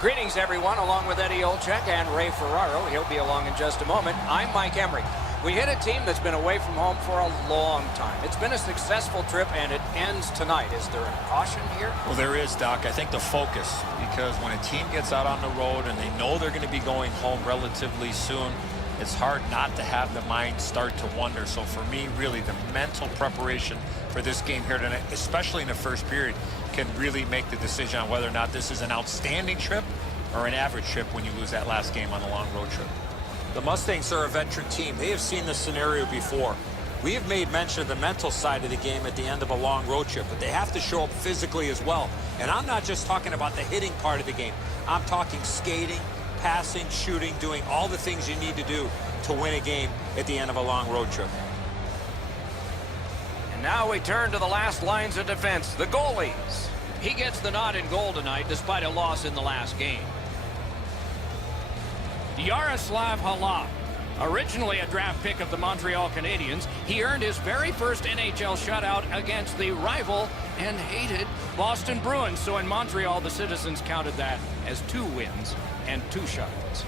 Greetings, everyone, along with Eddie Olczyk and Ray Ferraro. He'll be along in just a moment. I'm Mike Emery. We hit a team that's been away from home for a long time. It's been a successful trip, and it ends tonight. Is there a caution here? Well, there is, Doc. I think the focus, because when a team gets out on the road and they know they're going to be going home relatively soon, it's hard not to have the mind start to wonder. So for me, really, the mental preparation for this game here tonight, especially in the first period, can really make the decision on whether or not this is an outstanding trip or an average trip when you lose that last game on a long road trip. The Mustangs are a veteran team. They have seen this scenario before. We have made mention of the mental side of the game at the end of a long road trip, but they have to show up physically as well. And I'm not just talking about the hitting part of the game. I'm talking skating, passing, shooting, doing all the things you need to do to win a game at the end of a long road trip. And now we turn to the last lines of defense, the goalies. He gets the nod in goal tonight despite a loss in the last game. Yaroslav Halak, originally a draft pick of the Montreal Canadiens, he earned his very first NHL shutout against the rival and hated Boston Bruins. So in Montreal, the citizens counted that as 2 wins and 2 shutouts.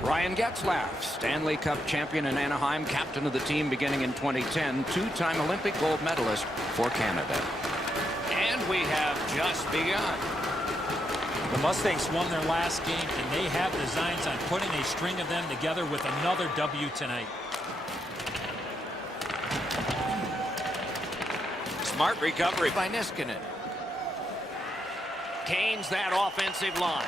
Ryan Getzlaf, Stanley Cup champion in Anaheim, captain of the team beginning in 2010, 2-time Olympic gold medalist for Canada. And we have just begun. The Mustangs won their last game, and they have designs on putting a string of them together with another W tonight. Smart recovery by Niskanen. Canes that offensive line.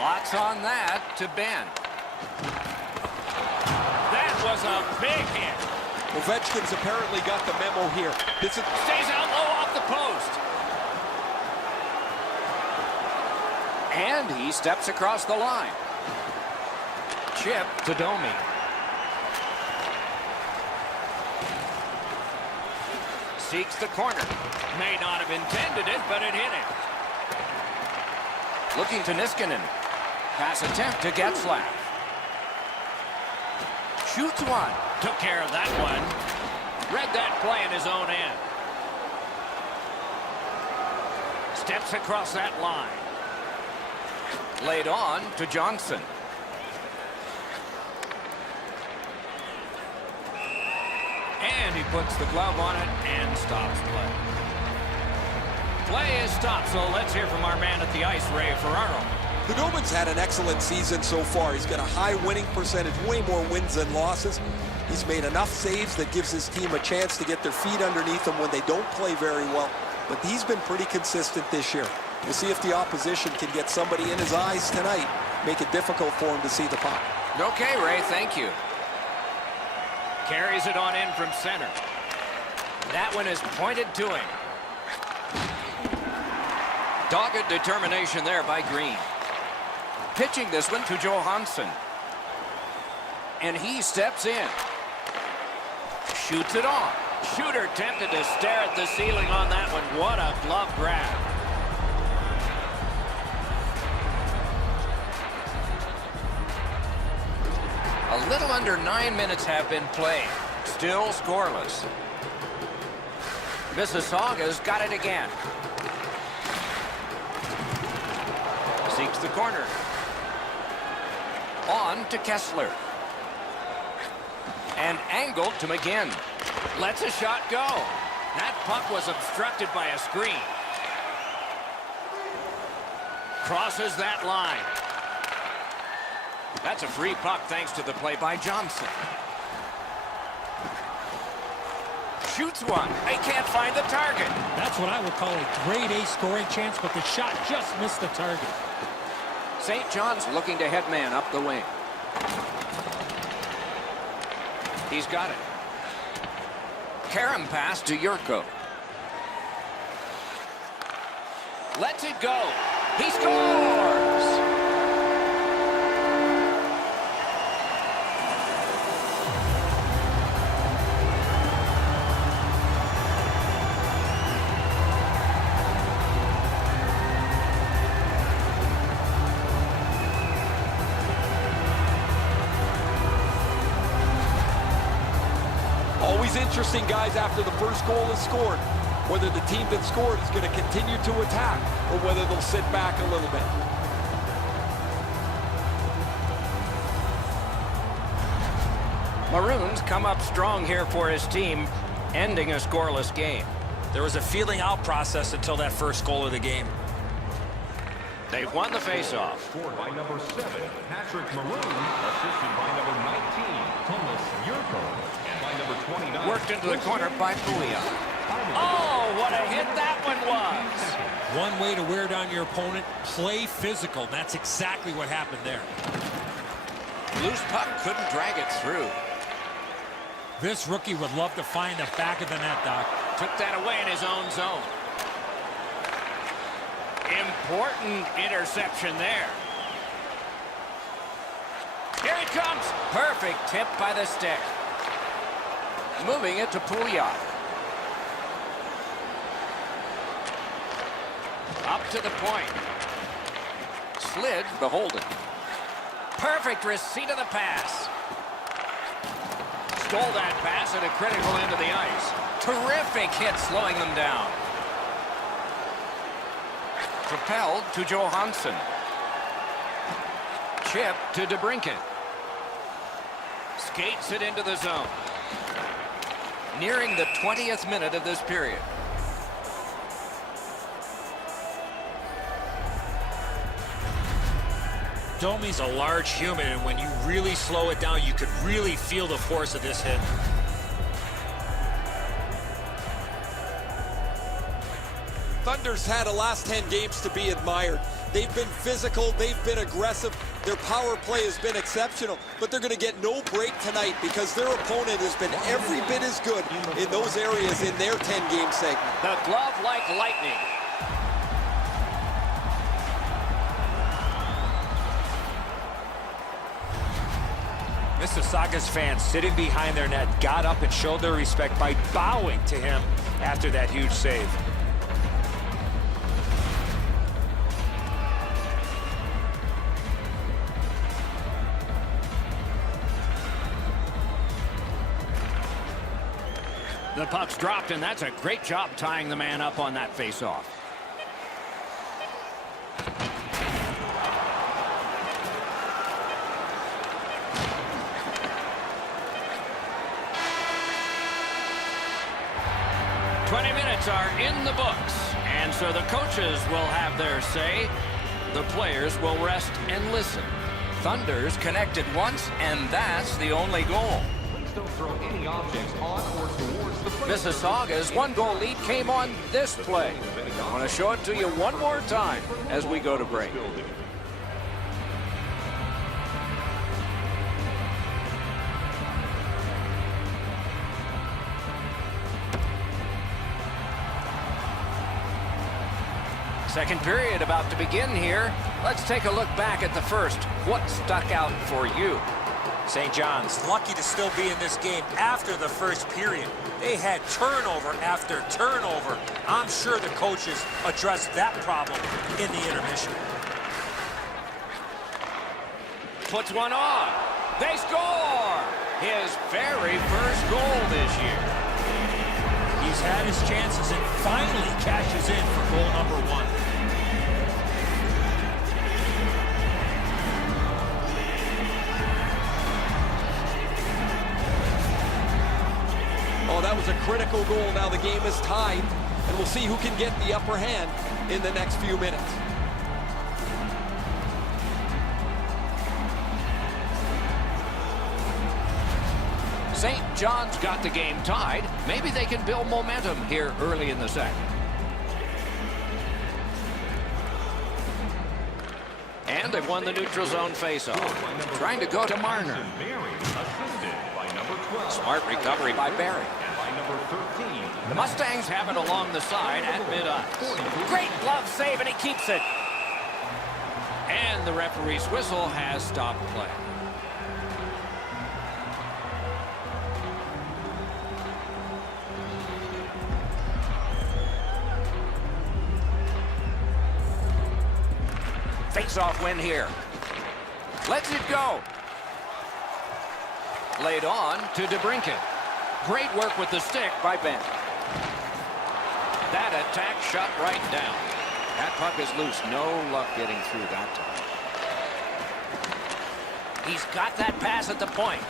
Lots on that to Ben. That was a big hit. Ovechkin's apparently got the memo here. This is Stays out low off the post. And he steps across the line. Chip to Domi. Seeks the corner. May not have intended it, but it hit him. Looking to Niskanen. Pass attempt to Getzlaf. Shoots one. Took care of that one. Read that play in his own end. Steps across that line. Laid on to Johnson. And he puts the glove on it and stops play. Play is stopped, so let's hear from our man at the ice, Ray Ferraro. Khudobin's had an excellent season so far. He's got a high winning percentage, way more wins than losses. He's made enough saves that gives his team a chance to get their feet underneath them when they don't play very well. But he's been pretty consistent this year. We'll see if the opposition can get somebody in his eyes tonight, make it difficult for him to see the puck. Okay, Ray, thank you. Carries it on in from center. That one is pointed to him. Dogged determination there by Green. Pitching this one to Johansson. And he steps in. Shoots it on. Shooter tempted to stare at the ceiling on that one. What a glove grab. A little under 9 minutes have been played. Still scoreless. Mississauga's got it again. Seeks the corner. On to Kessler. And angled to McGinn. Lets a shot go. That puck was obstructed by a screen. Crosses that line. That's a free puck thanks to the play by Johnson. Shoots one. They can't find the target. That's what I would call a grade A scoring chance, but the shot just missed the target. St. John's looking to head man up the wing. He's got it. Karam pass to Yurko. Lets it go. He scores! Always interesting, guys, after the first goal is scored, whether the team that scored is going to continue to attack or whether they'll sit back a little bit. Maroons come up strong here for his team, ending a scoreless game. There was a feeling out process until that first goal of the game. They've won the faceoff. Scored by number 7, Patrick Maroon, assisted by number 19, Thomas Yurko, and by number 29. Worked into the corner by Pulia. Oh, what a hit that one was. One way to wear down your opponent, play physical. That's exactly what happened there. Loose puck couldn't drag it through. This rookie would love to find the back of the net, Doc. Took that away in his own zone. Important interception there. Here it comes. Perfect tip by the stick. Moving it to Pouliot. Up to the point. Slid the holding. Perfect receipt of the pass. Stole that pass at a critical end of the ice. Terrific hit slowing them down. Propelled to Johansson. Chip to DeBrincat. Skates it into the zone. Nearing the 20th minute of this period. Domi's a large human, and when you really slow it down, you could really feel the force of this hit. Thunder's had the last 10 games to be admired. They've been physical, they've been aggressive, their power play has been exceptional, but they're going to get no break tonight because their opponent has been every bit as good in those areas in their 10-game segment. The glove like lightning. Mississauga's fans sitting behind their net got up and showed their respect by bowing to him after that huge save. The puck's dropped, and that's a great job tying the man up on that faceoff. Minutes are in the books, and so the coaches will have their say. The players will rest and listen. Thunder's connected once, and that's the only goal. Please don't throw any objects on or towards the play. Mississauga's one-goal lead came on this play. I want to show it to you one more time as we go to break. Second period about to begin here. Let's take a look back at the first. What stuck out for you? St. John's lucky to still be in this game after the first period. They had turnover after turnover. I'm sure the coaches addressed that problem in the intermission. Puts one on. They score! His very first goal this year. He's had his chances and finally cashes in for goal number 1. Oh, that was a critical goal. Now the game is tied, and we'll see who can get the upper hand in the next few minutes. St. John's got the game tied. Maybe they can build momentum here early in the second. And they've won the neutral zone faceoff. Trying to go to Marner. Smart recovery by Barry. The Mustangs have it along the side at mid-ice. Great glove save, and he keeps it. And the referee's whistle has stopped play. Face-off win here. Lets it go. Laid on to DeBrincat. Great work with the stick by Ben. That attack shot right down. That puck is loose. No luck getting through that time. He's got that pass at the point.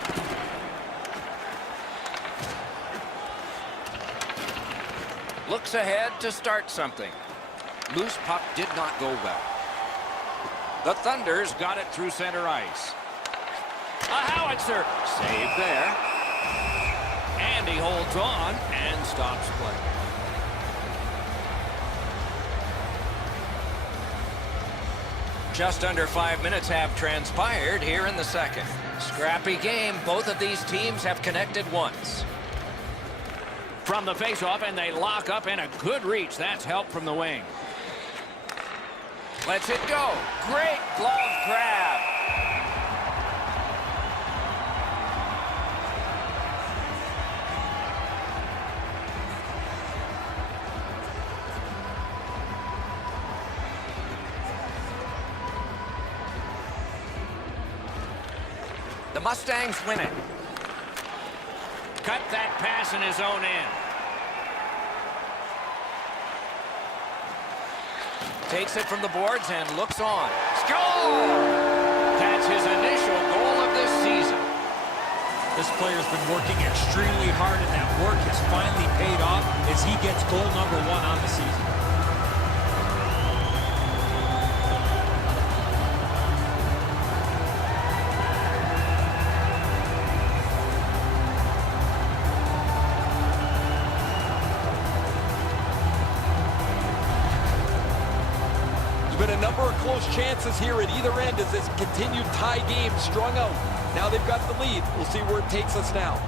Looks ahead to start something. Loose puck did not go well. The Thunders got it through center ice. A howitzer. Save there. And he holds on and stops play. Just under 5 minutes have transpired here in the second. Scrappy game. Both of these teams have connected once. From the faceoff, and they lock up, and a good reach. That's help from the wing. Lets it go. Great glove grab. The Mustangs win it. Cut that pass in his own end. Takes it from the boards and looks on. Score! That's his initial goal of this season. This player's been working extremely hard, and that work has finally paid off as he gets goal number 1 on the season. There's been a number of close chances here at either end as this continued tie game strung out. Now they've got the lead. We'll see where it takes us now.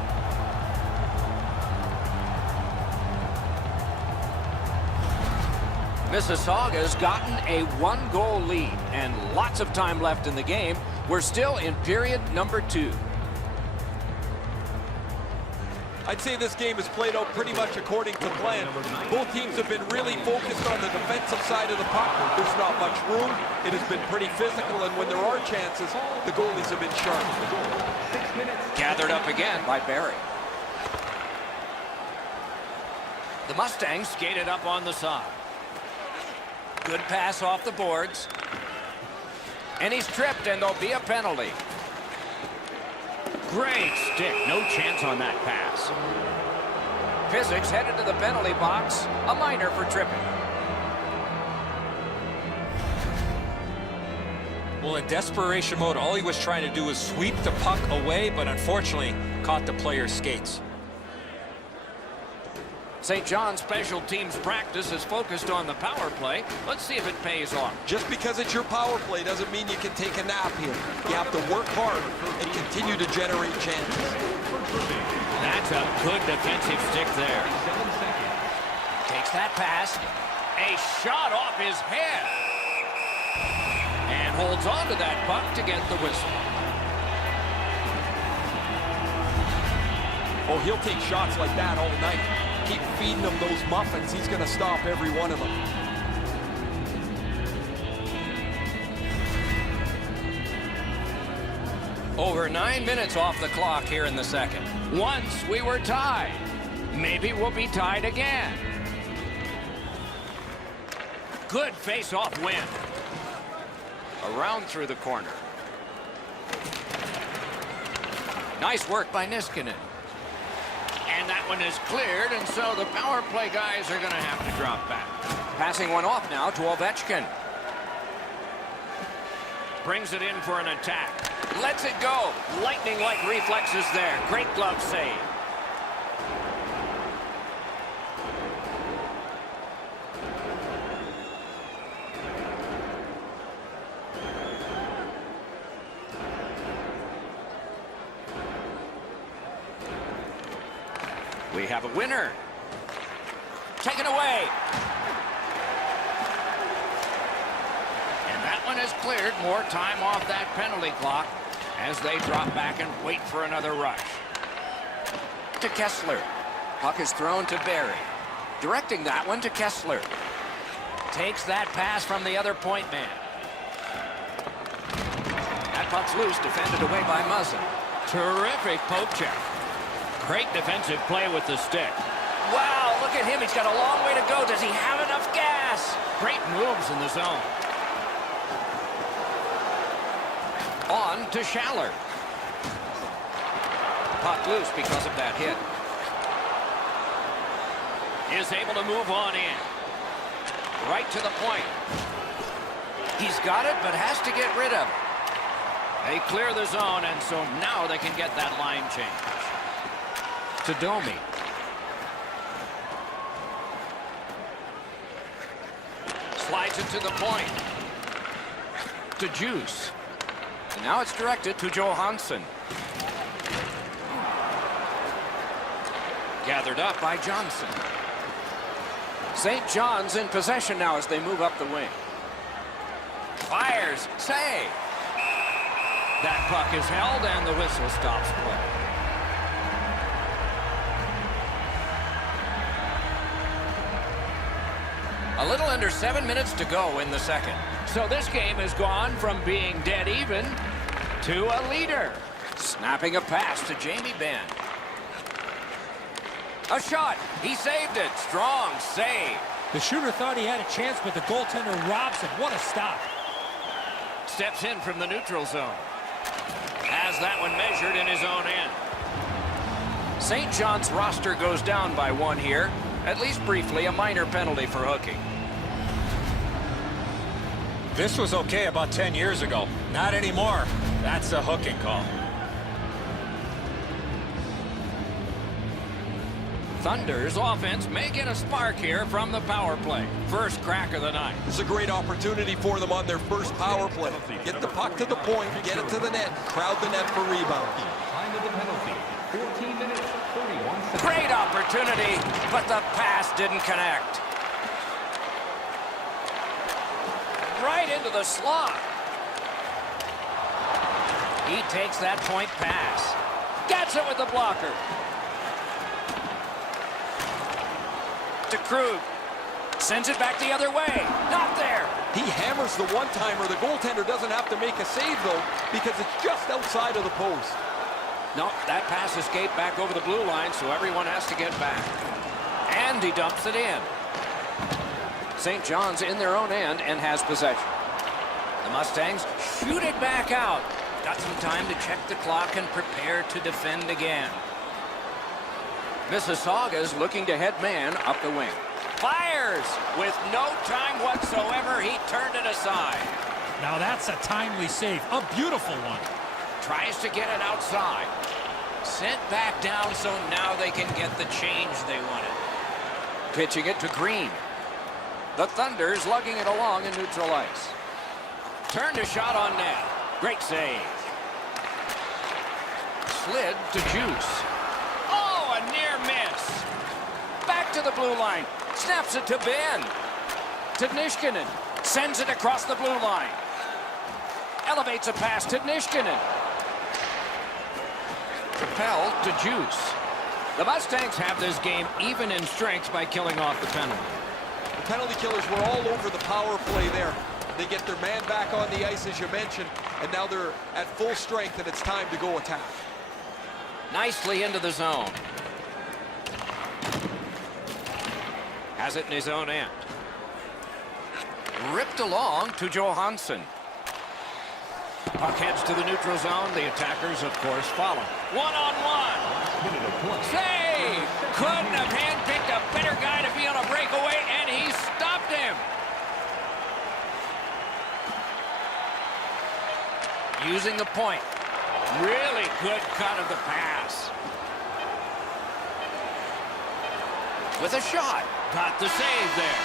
Mississauga's gotten a 1-goal lead and lots of time left in the game. We're still in period number 2. I'd say this game has played out pretty much according to plan. Both teams have been really focused on the defensive side of the puck. There's not much room. It has been pretty physical, and when there are chances, the goalies have been sharp. Gathered up again by Barry. The Mustangs skated up on the side. Good pass off the boards. And he's tripped, and there'll be a penalty. Great stick. No chance on that pass. Physics headed to the penalty box. A minor for tripping. Well, in desperation mode, all he was trying to do was sweep the puck away, but unfortunately caught the player's skates. St. John's special teams practice is focused on the power play. Let's see if it pays off. Just because it's your power play doesn't mean you can take a nap here. You have to work hard and continue to generate chances. That's a good defensive stick there. Takes that pass. A shot off his head. And holds on to that puck to get the whistle. Oh, he'll take shots like that all night. Keep feeding him those muffins. He's going to stop every one of them. Over 9 minutes off the clock here in the second. Once we were tied. Maybe we'll be tied again. Good face-off win. Around through the corner. Nice work by Niskanen. And that one is cleared, and so the power play guys are going to have to drop back. Passing one off now to Ovechkin. Brings it in for an attack. Lets it go. Lightning-like reflexes there. Great glove save. We have a winner. Taken away. And that one is cleared. More time off that penalty clock as they drop back and wait for another rush. To Kessler. Puck is thrown to Barry. Directing that one to Kessler. Takes that pass from the other point man. That puck's loose, defended away by Muzzin. Terrific poke check. Great defensive play with the stick. Wow, look at him. He's got a long way to go. Does he have enough gas? Great moves in the zone. On to Schaller. Puck loose because of that hit. Is able to move on in. Right to the point. He's got it, but has to get rid of it. They clear the zone, and so now they can get that line change. To Domi. Slides it to the point. To Juice. And now it's directed to Johansson. Gathered up by Johnson. St. John's in possession now as they move up the wing. Fires. Save. That puck is held and the whistle stops play. A little under 7 minutes to go in the second. So this game has gone from being dead even to a leader. Snapping a pass to Jamie Benn. A shot. He saved it. Strong save. The shooter thought he had a chance, but the goaltender robs him. What a stop. Steps in from the neutral zone. Has that one measured in his own end. St. John's roster goes down by one here. At least briefly, a minor penalty for hooking. This was okay about 10 years ago. Not anymore. That's a hooking call. Thunder's offense may get a spark here from the power play. First crack of the night. It's a great opportunity for them on their first power play. Get the puck to the point, get it to the net, crowd the net for rebound. Time of the penalty, 14 minutes, 31 seconds. Great opportunity, but the pass didn't connect. Right into the slot. He takes that point pass. Gets it with the blocker. To Krug. Sends it back the other way. Not there. He hammers the one-timer. The goaltender doesn't have to make a save, though, because it's just outside of the post. No, that pass escaped back over the blue line, so everyone has to get back. And he dumps it in. St. John's in their own end and has possession. The Mustangs shoot it back out. Got some time to check the clock and prepare to defend again. Mississauga's looking to head man up the wing. Fires! With no time whatsoever, he turned it aside. Now that's a timely save. A beautiful one. Tries to get it outside. Sent back down, so now they can get the change they wanted. Pitching it to Green. The Thunder's lugging it along in neutral ice. Turned a shot on net. Great save. Slid to Juice. Oh, a near miss. Back to the blue line. Snaps it to Ben. To Nishkinen. Sends it across the blue line. Elevates a pass to Nishkinen. Propelled to Juice. The Mustangs have this game even in strength by killing off the penalty. The penalty killers were all over the power play there. They get their man back on the ice, as you mentioned, and now they're at full strength, and it's time to go attack. Nicely into the zone. Has it in his own end. Ripped along to Johansson. Puck heads to the neutral zone. The attackers, of course, follow. One-on-one. Save! Couldn't have handpicked a better guy to be on a breakaway, and he stopped him. Using the point. Really good cut of the pass. With a shot. Got the save there.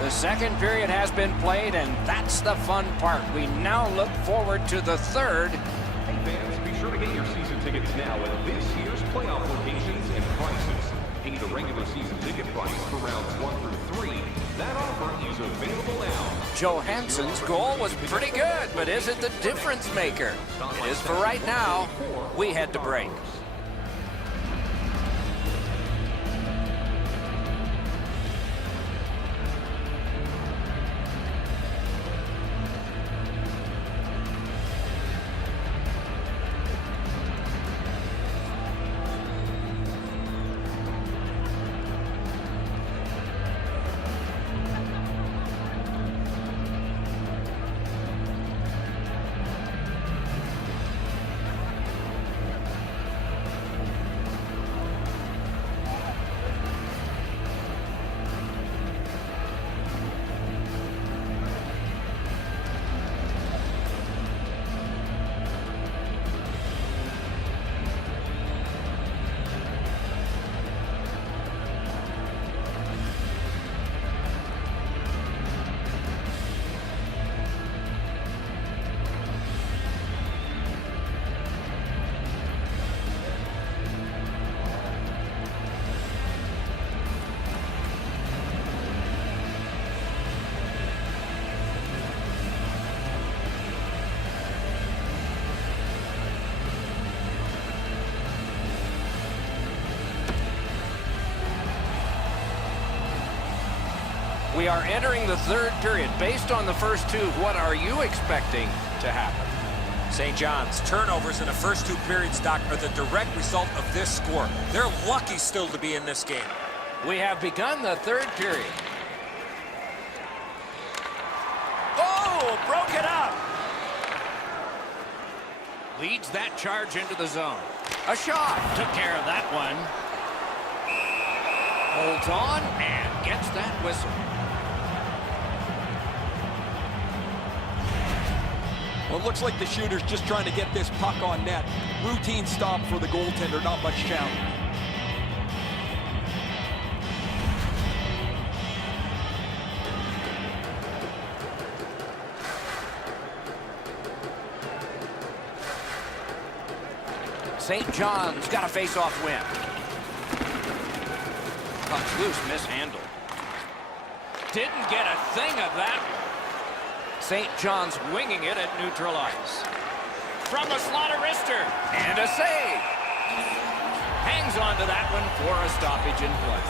The second period has been played, and that's the fun part. We now look forward to the third. Hey fans, be sure to get your season tickets now at this year's playoff locations and prices. Pay the regular season ticket price for rounds 1 through 3. That offer is available now. Johansson's goal was pretty good, but is it the difference maker? It is for right now. We head to break. We are entering the third period. Based on the first two, what are you expecting to happen? St. John's turnovers in the first two periods, Doc, are the direct result of this score. They're lucky still to be in this game. We have begun the third period. Oh, broke it up. Leads that charge into the zone. A shot. Took care of that one. Holds on and gets that whistle. Well, it looks like the shooter's just trying to get this puck on net. Routine stop for the goaltender, not much challenge. St. John's got a face-off win. Puck loose, mishandled. Didn't get a thing of that. St. John's winging it at neutral ice. From the slot of wrister. And a save. Hangs on to that one for a stoppage in play.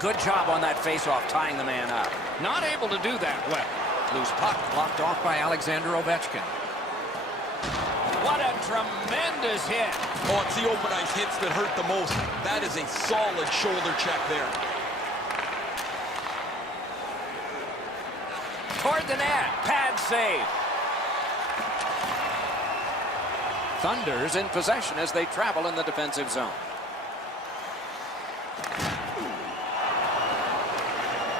Good job on that face-off, tying the man up. Not able to do that well. Loose puck blocked off by Alexander Ovechkin. What a tremendous hit. Oh, it's the open ice hits that hurt the most. That is a solid shoulder check there. Toward the net. Pad save. Thunder's in possession as they travel in the defensive zone.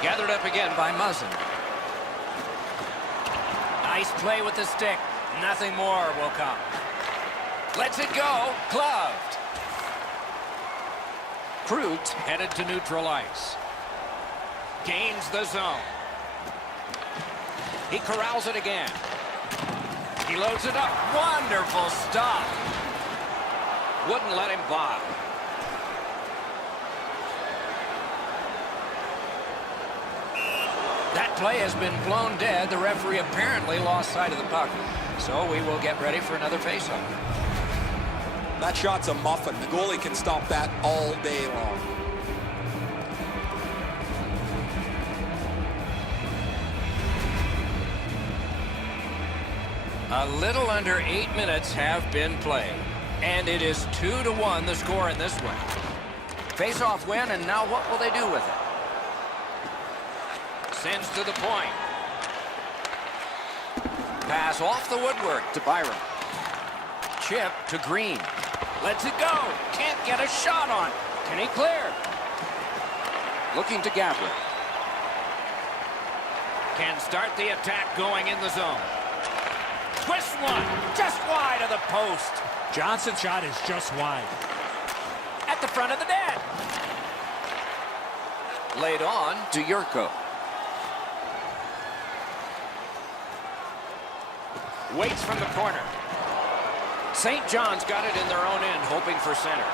Gathered up again by Muzzin. Nice play with the stick. Nothing more will come. Lets it go. Gloved. Krug headed to neutral ice. Gains the zone. He corrals it again. He loads it up. Wonderful stop. Wouldn't let him by. That play has been blown dead. The referee apparently lost sight of the puck. So we will get ready for another faceoff. That shot's a muffin. The goalie can stop that all day long. A little under 8 minutes have been played. And it is 2-1 the score in this one. Face-off win, and now what will they do with it? Sends to the point. Pass off the woodwork to Byram. Chip to Green. Lets it go. Can't get a shot on. Can he clear? Looking to Gabriel. Can start the attack going in the zone. Twist one. Just wide of the post. Johnson's shot is just wide. At the front of the net. Laid on to Yurko. Waits from the corner. St. John's got it in their own end, hoping for center.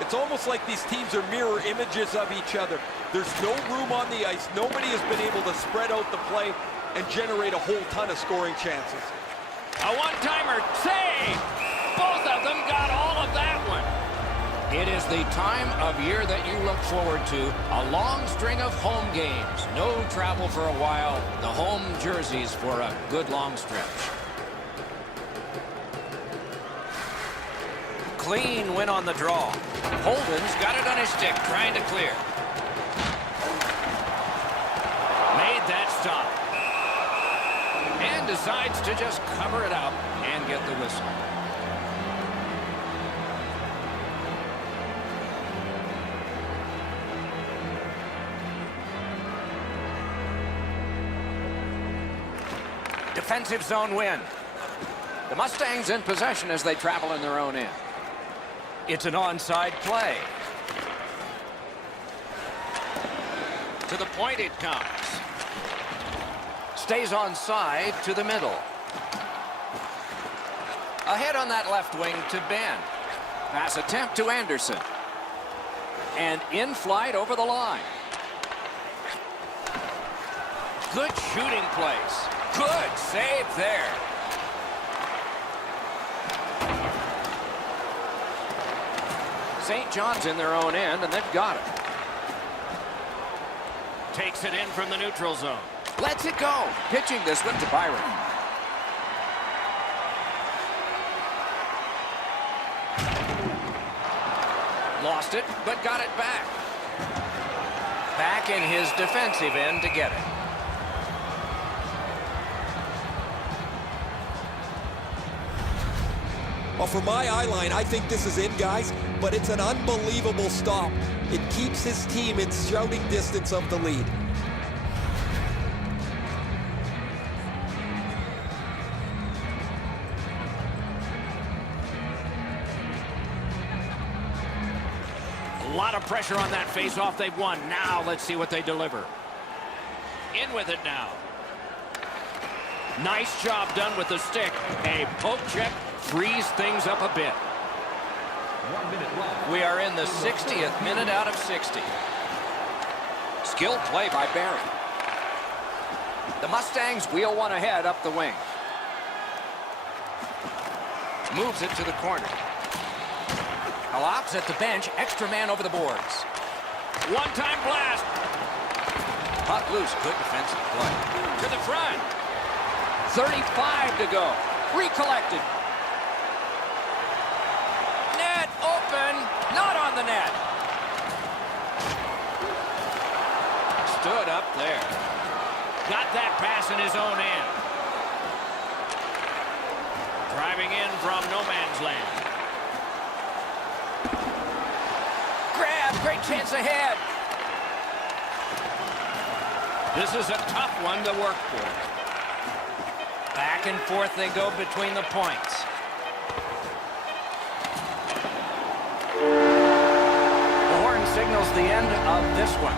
It's almost like these teams are mirror images of each other. There's no room on the ice. Nobody has been able to spread out the play and generate a whole ton of scoring chances. A one-timer save! Both of them got all of that one. It is the time of year that you look forward to. A long string of home games. No travel for a while. The home jerseys for a good long stretch. Clean win on the draw. Holden's got it on his stick, trying to clear. Made that stop. And decides to just cover it up and get the whistle. Defensive zone win. The Mustangs in possession as they travel in their own end. It's an onside play. To the point it comes. Stays onside to the middle. Ahead on that left wing to Ben. Pass attempt to Anderson. And in flight over the line. Good shooting place. Good save there. St. John's in their own end, and they've got it. Takes it in from the neutral zone. Lets it go. Pitching this one to Byron. Lost it, but got it back. Back in his defensive end to get it. Well, for my eye line, I think this is in, guys, but it's an unbelievable stop. It keeps his team in shouting distance of the lead. A lot of pressure on that face-off. They've won. Now let's see what they deliver. In with it now. Nice job done with the stick. A poke check frees things up a bit. 1 minute left. We are in the 60th minute out of 60. Skilled play by Barry. The Mustangs wheel one ahead up the wing. Moves it to the corner. Alop's at the bench. Extra man over the boards. One-time blast. Puck loose. Good defensive play. To the front. 35 to go. Recollected. Net open. Not on the net. Stood up there. Got that pass in his own end. Driving in from no man's land. Grab. Great chance ahead. This is a tough one to work for. Back and forth they go between the points. The horn signals the end of this one.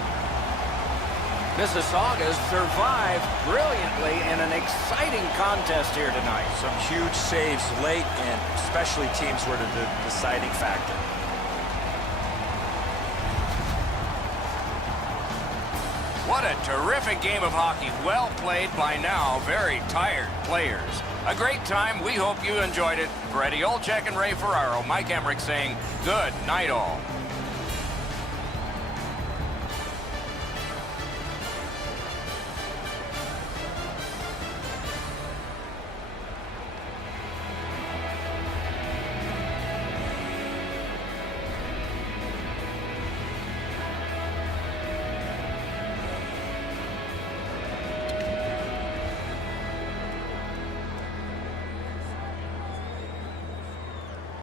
Mississauga survived brilliantly in an exciting contest here tonight. Some huge saves late, and especially teams were the deciding factor. What a terrific game of hockey. Well played by now very tired players. A great time. We hope you enjoyed it. For Eddie Olczyk and Ray Ferraro, Mike Emmerich saying good night all.